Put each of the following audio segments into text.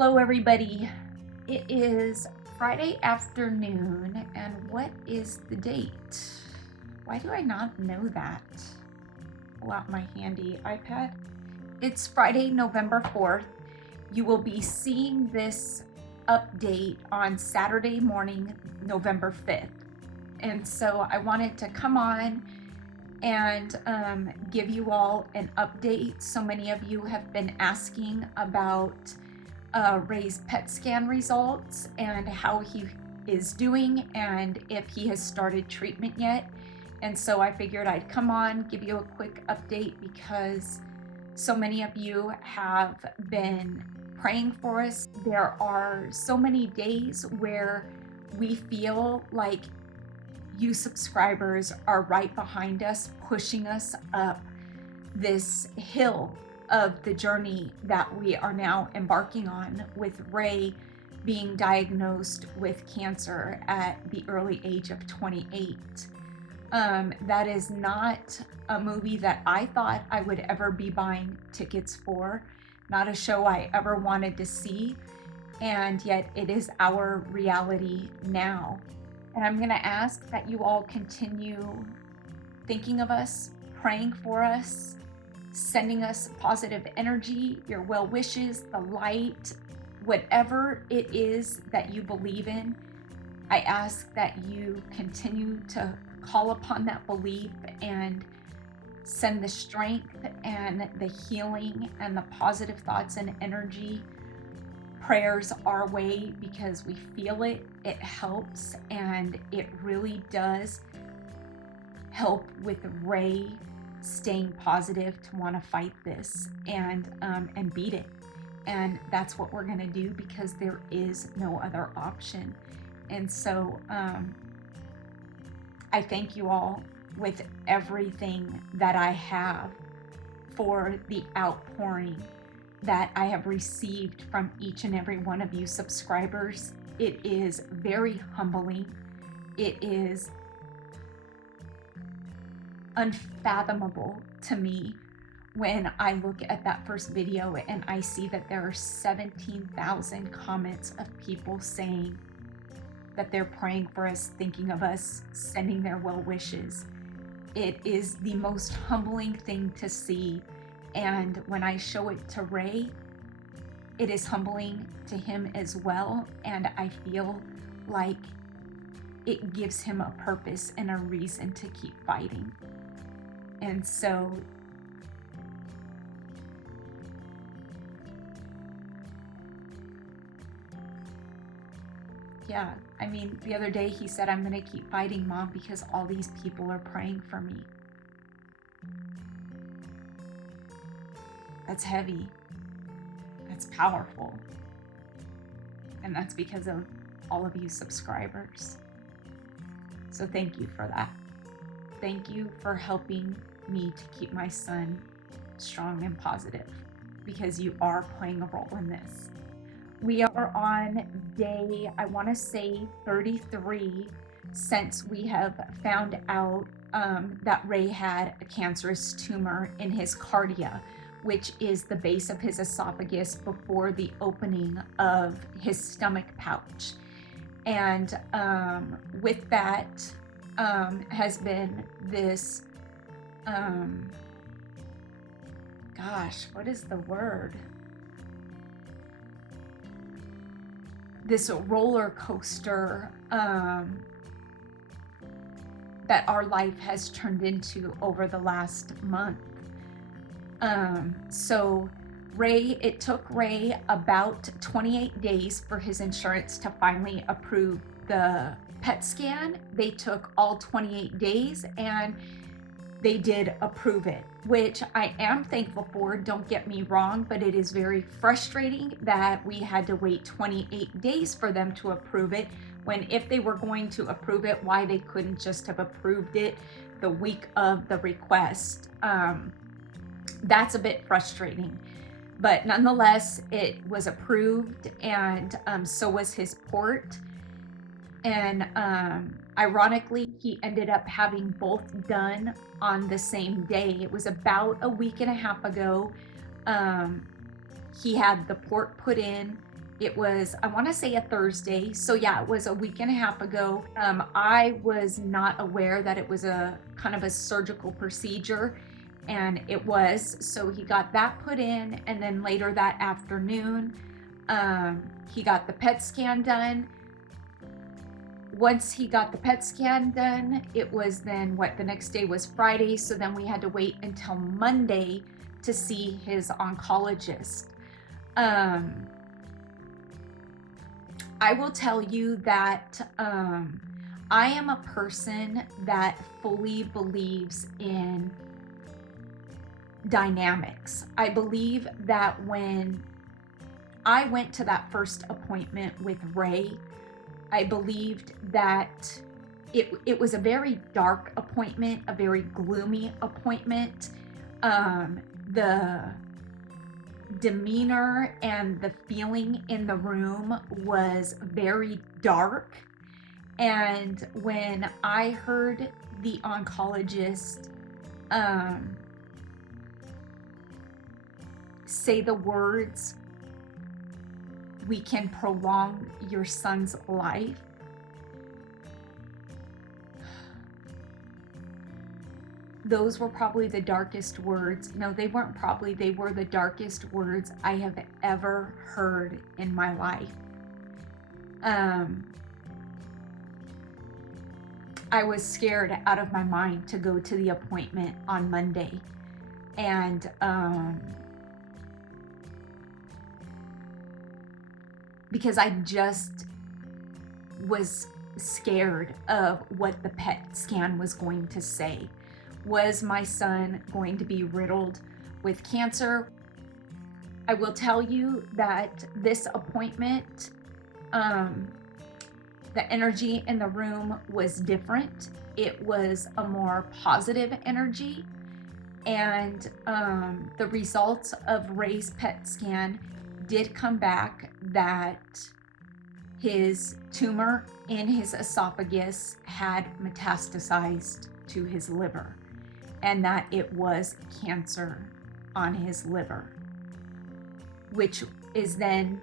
Hello everybody. It is Friday afternoon, and what is the date? Why do I not know that? Pull out my handy iPad. It's Friday, November 4th. You will be seeing this update on Saturday morning, November 5th. And so I wanted to come on and give you all an update. So many of you have been asking about Ray's PET scan results and how he is doing and if he has started treatment yet. And so I figured I'd come on, give you a quick update because so many of you have been praying for us. There are so many days where we feel like you subscribers are right behind us, pushing us up this hill of the journey that we are now embarking on, with Ray being diagnosed with cancer at the early age of 28. That is not a movie that I thought I would ever be buying tickets for, not a show I ever wanted to see, and yet it is our reality now. And I'm gonna ask that you all continue thinking of us, praying for us, sending us positive energy, your well wishes, the light, whatever it is that you believe in. I ask that you continue to call upon that belief and send the strength and the healing and the positive thoughts and energy, prayers our way, because we feel it, it helps, and it really does help with Ray staying positive to want to fight this and beat it. And that's what we're going to do, because there is no other option. And so I thank you all with everything that I have for the outpouring that I have received from each and every one of you subscribers. It is very humbling. It is unfathomable to me when I look at that first video and I see that there are 17,000 comments of people saying that they're praying for us, thinking of us, sending their well wishes. It is the most humbling thing to see. And when I show it to Ray, it is humbling to him as well. And I feel like it gives him a purpose and a reason to keep fighting. And so yeah, I mean, the other day he said, "I'm going to keep fighting, Mom, because all these people are praying for me." That's heavy. That's powerful. And that's because of all of you subscribers. So thank you for that. Thank you for helping me to keep my son strong and positive, because you are playing a role in this. We are on day, I want to say 33, since we have found out that Ray had a cancerous tumor in his cardia, which is the base of his esophagus before the opening of his stomach pouch. And with that has been this, gosh, what is the word? This roller coaster that our life has turned into over the last month. So Ray, it took Ray about 28 days for his insurance to finally approve the PET scan. They took all 28 days and they did approve it, which I am thankful for, don't get me wrong, but it is very frustrating that we had to wait 28 days for them to approve it, when if they were going to approve it, why they couldn't just have approved it the week of the request. That's a bit frustrating, but nonetheless, it was approved, and so was his port. And ironically, he ended up having both done on the same day. It was about a week and a half ago. He had the port put in It was, I want to say, a Thursday. So yeah, it was a week and a half ago. I was not aware that it was a kind of a surgical procedure, and it was. So he got that put in, and then later that afternoon, he got the PET scan done. Once he got the PET scan done, it was then the next day was Friday. So then we had to wait until Monday to see his oncologist. I will tell you that I am a person that fully believes in dynamics. I believe that when I went to that first appointment with Ray, I believed that it was a very dark appointment, a very gloomy appointment. The demeanor and the feeling in the room was very dark. And when I heard the oncologist say the words, "We can prolong your son's life," those were probably the darkest words. No, they weren't probably, they were the darkest words I have ever heard in my life. I was scared out of my mind to go to the appointment on Monday. And because I just was scared of what the PET scan was going to say. Was my son going to be riddled with cancer? I will tell you that this appointment, the energy in the room was different. It was a more positive energy. And the results of Ray's PET scan did come back that his tumor in his esophagus had metastasized to his liver, and that it was cancer on his liver, which is then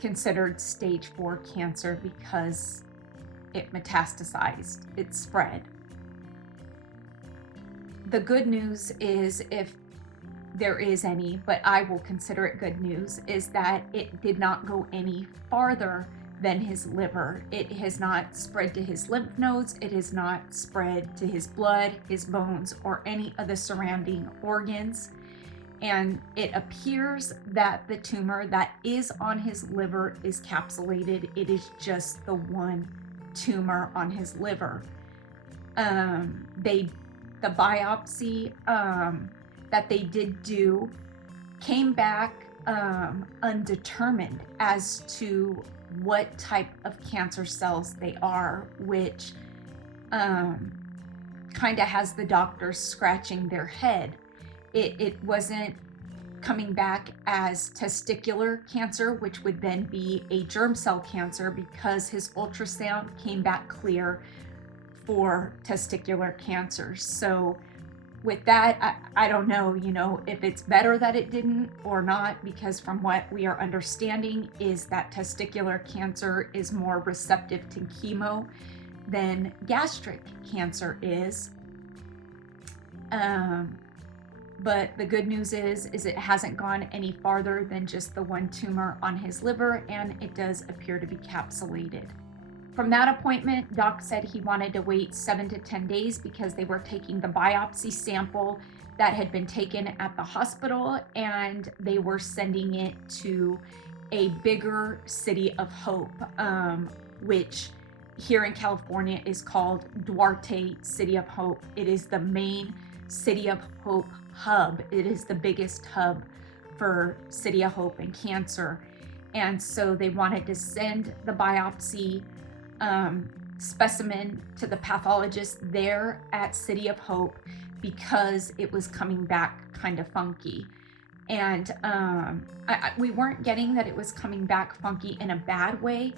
considered stage 4 cancer because it metastasized, it spread. The good news is, if there is any, but I will consider it good news, is that it did not go any farther than his liver. It has not spread to his lymph nodes. It has not spread to his blood, his bones, or any of the surrounding organs. And it appears that the tumor that is on his liver is capsulated. It is just the one tumor on his liver. The biopsy that they did do came back undetermined as to what type of cancer cells they are, which kind of has the doctors scratching their head. It wasn't coming back as testicular cancer, which would then be a germ cell cancer, because his ultrasound came back clear for testicular cancer. So with that, I don't know, if it's better that it didn't or not, because from what we are understanding is that testicular cancer is more receptive to chemo than gastric cancer is. But the good news is it hasn't gone any farther than just the one tumor on his liver, and it does appear to be capsulated. From that appointment, Doc said he wanted to wait 7 to 10 days because they were taking the biopsy sample that had been taken at the hospital, and they were sending it to a bigger City of Hope, which here in California is called Duarte City of Hope. It is the main City of Hope hub. It is the biggest hub for City of Hope and cancer. And so they wanted to send the biopsy specimen to the pathologist there at City of Hope because it was coming back kind of funky. And we weren't getting that it was coming back funky in a bad way,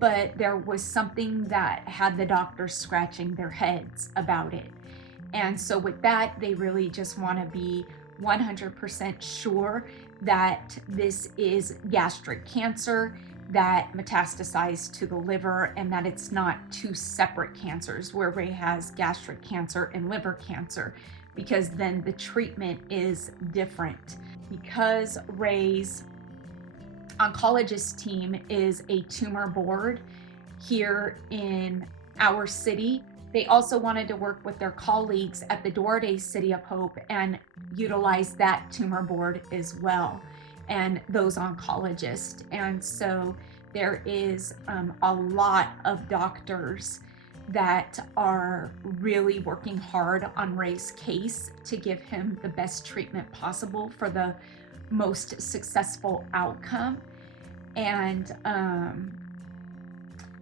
but there was something that had the doctors scratching their heads about it. And so with that, they really just want to be 100% sure that this is gastric cancer, that metastasize to the liver, and that it's not two separate cancers where Ray has gastric cancer and liver cancer, because then the treatment is different. Because Ray's oncologist team is a tumor board here in our city, they also wanted to work with their colleagues at the Doorday City of Hope and utilize that tumor board as well, and those oncologists. And so there is a lot of doctors that are really working hard on Ray's case to give him the best treatment possible for the most successful outcome. And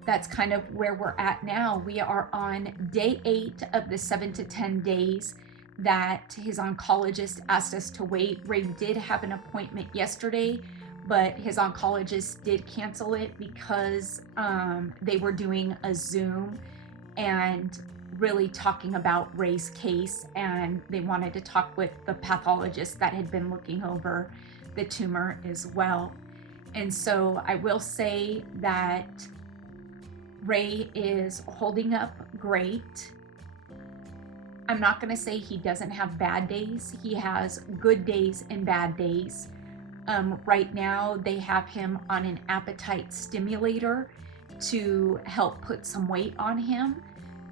that's kind of where we're at now. We are on day 8 of the 7 to 10 days that his oncologist asked us to wait. Ray did have an appointment yesterday, but his oncologist did cancel it because they were doing a Zoom and really talking about Ray's case, and they wanted to talk with the pathologist that had been looking over the tumor as well. And so I will say that Ray is holding up great. I'm not going to say he doesn't have bad days. He has good days and bad days. Right now, they have him on an appetite stimulator to help put some weight on him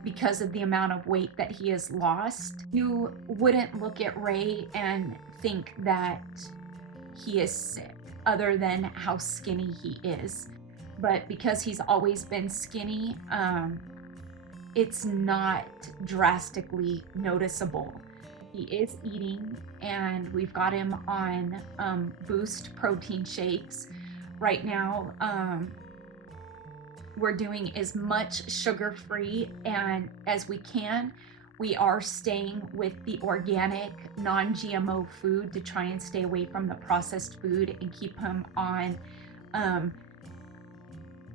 because of the amount of weight that he has lost. You wouldn't look at Ray and think that he is sick, other than how skinny he is. But because he's always been skinny, it's not drastically noticeable. He is eating, and we've got him on Boost protein shakes. Right now, we're doing as much sugar-free and as we can. We are staying with the organic, non-GMO food to try and stay away from the processed food and keep him on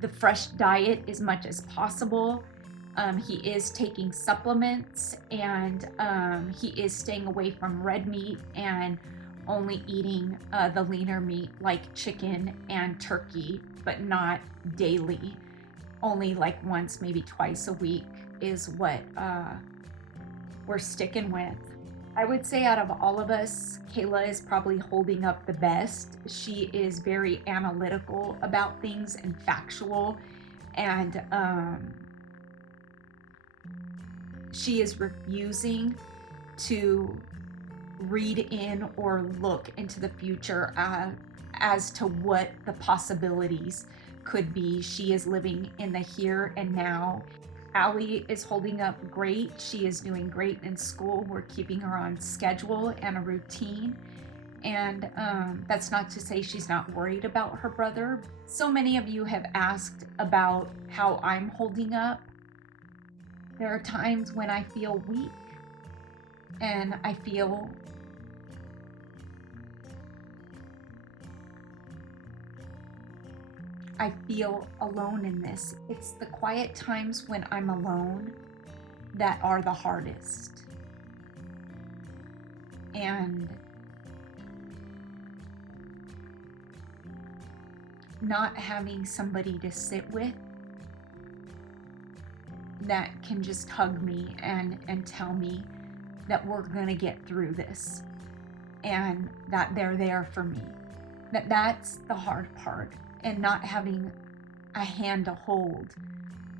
the fresh diet as much as possible. He is taking supplements, and he is staying away from red meat and only eating the leaner meat like chicken and turkey, but not daily. Only like once, maybe twice a week is what we're sticking with. I would say out of all of us, Kayla is probably holding up the best. She is very analytical about things and factual, and she is refusing to read in or look into the future as to what the possibilities could be. She is living in the here and now. Allie is holding up great. She is doing great in school. We're keeping her on schedule and a routine. And that's not to say she's not worried about her brother. So many of you have asked about how I'm holding up. There are times when I feel weak, and I feel alone in this. It's the quiet times when I'm alone that are the hardest. And not having somebody to sit with that can just hug me and tell me that we're gonna get through this and that they're there for me. That's the hard part. And not having a hand to hold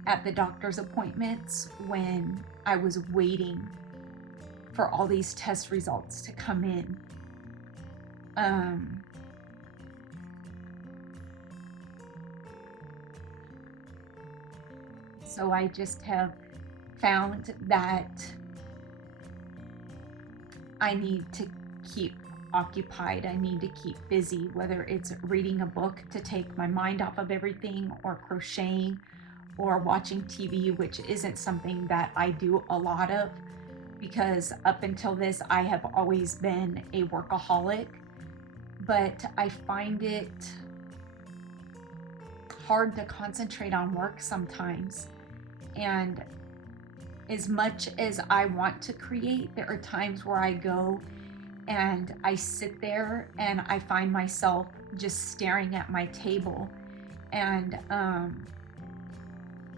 at the doctor's appointments when I was waiting for all these test results to come in. So I just have found that I need to keep occupied. I need to keep busy, whether it's reading a book to take my mind off of everything, or crocheting, or watching TV, which isn't something that I do a lot of, because up until this, I have always been a workaholic. But I find it hard to concentrate on work sometimes. And as much as I want to create, there are times where I go and I sit there and I find myself just staring at my table, and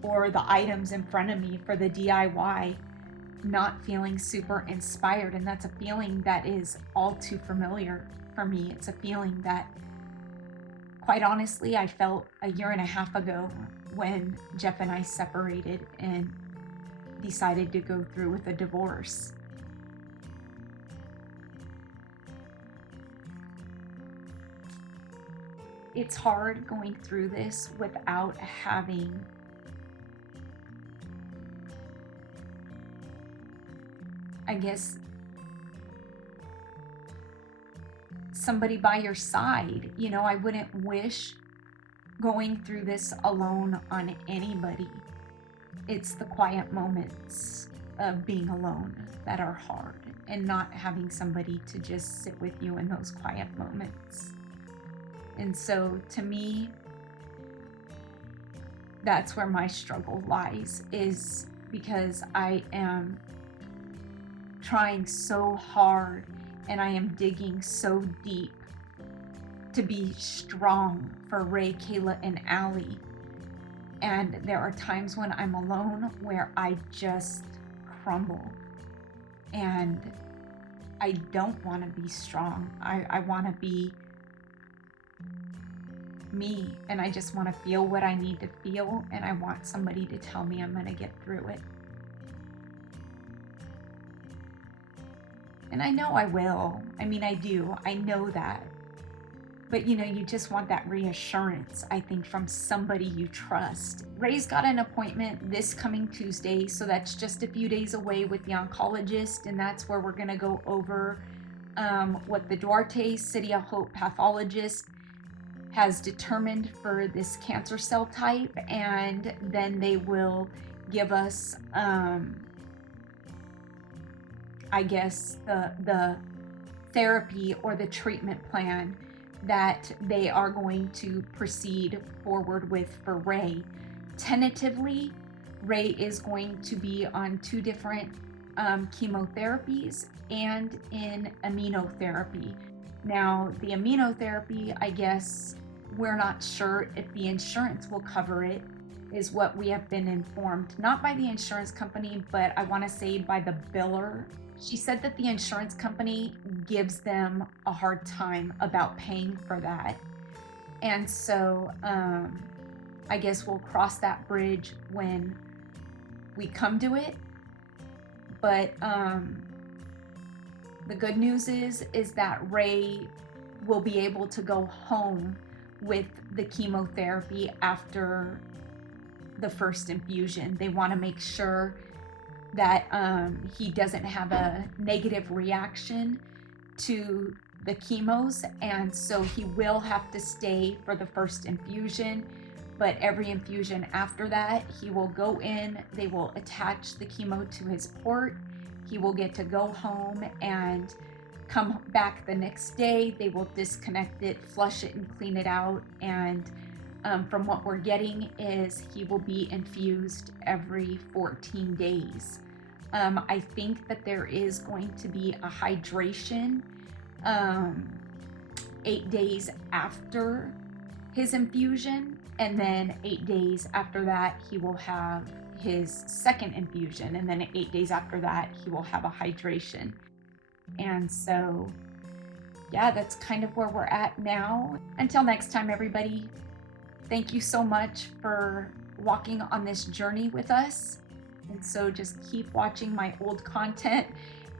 or the items in front of me for the DIY, not feeling super inspired. And that's a feeling that is all too familiar for me. It's a feeling that, quite honestly, I felt a year and a half ago when Jeff and I separated and decided to go through with a divorce. It's hard going through this without having somebody by your side. You know, I wouldn't wish going through this alone on anybody. It's the quiet moments of being alone that are hard, and not having somebody to just sit with you in those quiet moments. And so to me, that's where my struggle lies, is because I am trying so hard and I am digging so deep to be strong for Ray, Kayla, and Allie. And there are times when I'm alone where I just crumble, and I don't want to be strong. I want to be me, and I just want to feel what I need to feel, and I want somebody to tell me I'm going to get through it. And I know I will. I mean, I do. I know that. But, you know, you just want that reassurance, I think, from somebody you trust. Ray's got an appointment this coming Tuesday, so that's just a few days away with the oncologist, and that's where we're going to go over what the Duarte City of Hope pathologist has determined for this cancer cell type, and then they will give us, I guess, the therapy or the treatment plan that they are going to proceed forward with for Ray. Tentatively, Ray is going to be on 2 different chemotherapies and in immunotherapy. Now, the immunotherapy, I guess, we're not sure if the insurance will cover it, is what we have been informed. Not by the insurance company, but I want to say by the biller. She said that the insurance company gives them a hard time about paying for that. And so I guess we'll cross that bridge when we come to it. But the good news is that Ray will be able to go home with the chemotherapy after the first infusion. They want to make sure that he doesn't have a negative reaction to the chemos, and so he will have to stay for the first infusion, but every infusion after that, he will go in, they will attach the chemo to his port, he will get to go home and come back the next day. They will disconnect it, flush it, and clean it out, and from what we're getting is he will be infused every 14 days. I think that there is going to be a hydration 8 days after his infusion, and then 8 days after that he will have his second infusion, and then 8 days after that he will have a hydration. And so yeah, that's kind of where we're at now. Until next time, everybody, thank you so much for walking on this journey with us. And so just keep watching my old content,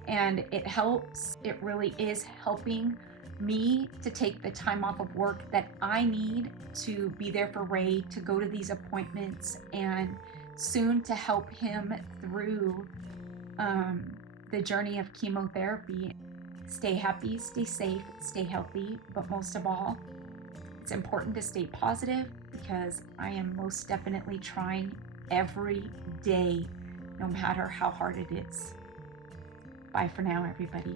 and it helps. It really is helping me to take the time off of work that I need to be there for Ray, to go to these appointments, and soon to help him through the journey of chemotherapy. Stay happy, stay safe, stay healthy, but most of all, it's important to stay positive, because I am most definitely trying every day, no matter how hard it is. Bye for now, everybody.